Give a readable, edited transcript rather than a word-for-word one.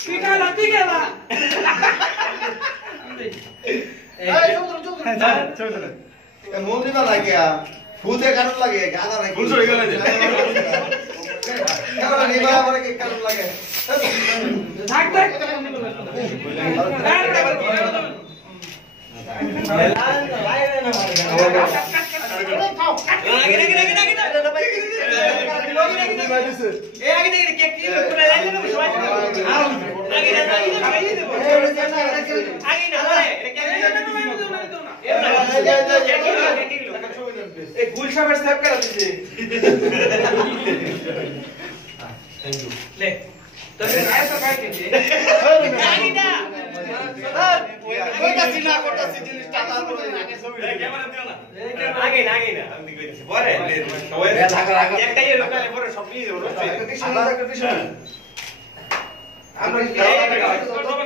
ঠিকানা তুই গেলা মন্দির না লাগে ফুতে কারণ লাগে গানা নাকি ফুল সরে গেল কারণ নিবা আমার কি কারণ লাগে থাক থাক গুলশাবের স্যাপ করা দিছে থ্যাংক ইউ লে তুমি আয় তো কাই কেছে আগিনা কই কাছি না করতাছি জিনিসটা না করে আগে ছবি ক্যামেরা দিও না আগে না আমি কইতেছি পরে সবাই একটাই লোকালে পরে সব নিয়ে যাবো আমরা